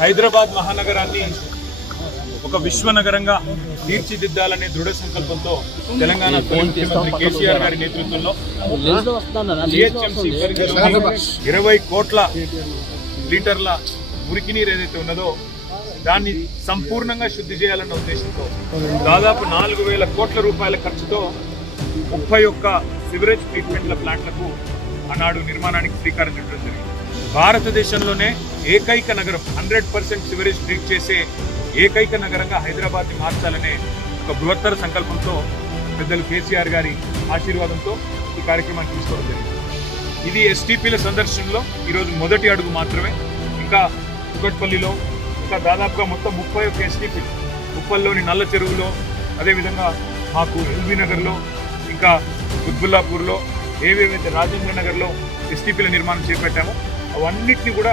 హైదరాబాద్ మహానగరాన్ని ఒక విశ్వనగరంగా తీర్చిదిద్దాలనే దృఢ సంకల్పంతో తెలంగాణ ముఖ్యమంత్రి కేసీఆర్ గారి నేతృత్వంలో జీహెచ్ఎంసీ పరిధిలో 20 కోట్ల లీటర్ల మురికి నీరు ఏదైతే ఉన్నదో దాన్ని సంపూర్ణంగా శుద్ధి చేయాలన్న ఉద్దేశంతో దాదాపు 4,000 కోట్ల రూపాయల ఖర్చుతో 31 సివరేజ్ ట్రీట్మెంట్ల ప్లాంట్లకు ఆనాడు నిర్మాణానికి శ్రీకారం చుట్టడం జరిగింది. భారతదేశంలోనే ఏకైక నగరం 100% సివరేజ్ ట్రీట్ చేసే ఏకైక నగరంగా హైదరాబాద్ని మార్చాలనే ఒక బృహత్తర సంకల్పంతో పెద్దలు కేసీఆర్ గారి ఆశీర్వాదంతో ఈ కార్యక్రమాన్ని తీసుకోవడం జరిగింది. ఇది ఎస్టీపీల సందర్శనలో ఈరోజు మొదటి అడుగు మాత్రమే. ఇంకా కుకట్పల్లిలో ఇంకా దాదాపుగా మొత్తం 31 ఎస్టీపీలు, ఉప్పల్లోని నల్ల చెరువులో, అదేవిధంగా మాకు ఎల్బీ నగర్లో, ఇంకా కుత్బుల్లాపూర్లో, ఏవేవైతే రాజేంద్ర నగర్లో ఎస్టీపీల నిర్మాణం చేపట్టామో అవన్నిటిని కూడా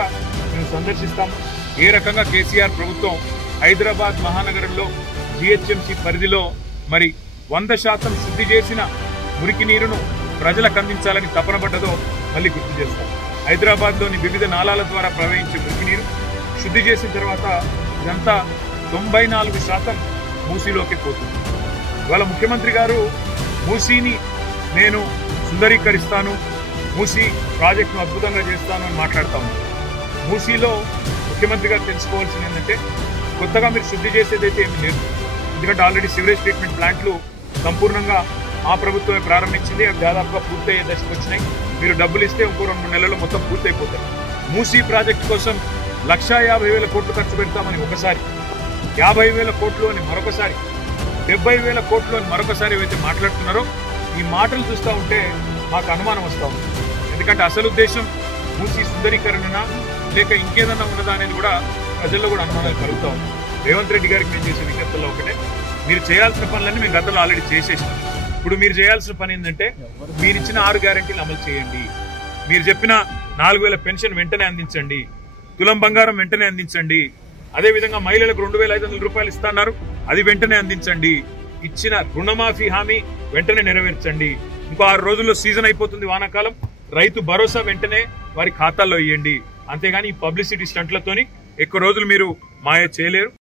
మేము సందర్శిస్తాము. ఏ రకంగా కేసీఆర్ ప్రభుత్వం హైదరాబాద్ మహానగరంలో జీహెచ్ఎంసీ పరిధిలో మరి 100% శుద్ధి చేసిన మురికి నీరును ప్రజలకు అందించాలని తపన పడ్డదో మళ్ళీ గుర్తు చేస్తాం. హైదరాబాద్లోని వివిధ నాలాల ద్వారా ప్రవహించే మురికి నీరు శుద్ధి చేసిన తర్వాత ఇదంతా 94% మూసీలోకి పోతుంది. ఇవాళ ముఖ్యమంత్రి గారు మూసీని నేను సుందరీకరిస్తాను, మూసీ ప్రాజెక్టును అద్భుతంగా చేస్తాను అని మాట్లాడుతూ ఉన్నారు. మూసీలో ముఖ్యమంత్రి గారు తెలుసుకోవాల్సింది ఏంటంటే కొత్తగా మీరు శుద్ధి చేసేదైతే ఏమి లేదు. ఎందుకంటే ఆల్రెడీ సివరేజ్ ట్రీట్మెంట్ ప్లాంట్లు సంపూర్ణంగా మా ప్రభుత్వమే ప్రారంభించింది. అవి దాదాపుగా పూర్తయ్యే దశకు వచ్చినాయి. మీరు డబ్బులు ఇస్తే ఇంకో 2-3 నెలల్లో మొత్తం పూర్తయిపోతాయి. మూసీ ప్రాజెక్టు కోసం 1,50,000 కోట్లు ఖర్చు పెడతామని ఒకసారి, 50,000 కోట్లు అని మరొకసారి, 70,000 కోట్లు అని మరొకసారి ఏవైతే మాట్లాడుతున్నారో ఈ మాటలు చూస్తూ ఉంటే మాకు అనుమానం వస్తూ ఉంది. ఎందుకంటే అసలు ఉద్దేశం మూసీ సుందరీకరణనా లేక ఇంకేదన్నా ఉన్నదా అనేది కూడా ప్రజల్లో కూడా అనుమానాలు కలుగుతూ ఉంది. రేవంత్ రెడ్డి గారికి మేము చేసే విజ్ఞప్తుల్లో ఒకటే, మీరు చేయాల్సిన పనులన్నీ మేము గతంలో ఆల్రెడీ చేసేసాం. ఇప్పుడు మీరు చేయాల్సిన పని ఏంటంటే మీరు ఇచ్చిన 6 గ్యారెంటీలు అమలు చేయండి. మీరు చెప్పిన 4,000 పెన్షన్ వెంటనే అందించండి, తులం బంగారం వెంటనే అందించండి, అదేవిధంగా మహిళలకు 2,500 రూపాయలు ఇస్తున్నారు అది వెంటనే అందించండి, ఇచ్చిన రుణమాఫీ హామీ వెంటనే నెరవేర్చండి. ఇంకో 6 రోజుల్లో సీజన్ అయిపోతుంది వానాకాలం, రైతు భరోసా వెంటనే వారి ఖాతాల్లో ఇవ్వండి. అంతేగాని ఈ పబ్లిసిటీ స్టంట్లతోని ఎక్కువ రోజులు మీరు మాయ చేయలేరు.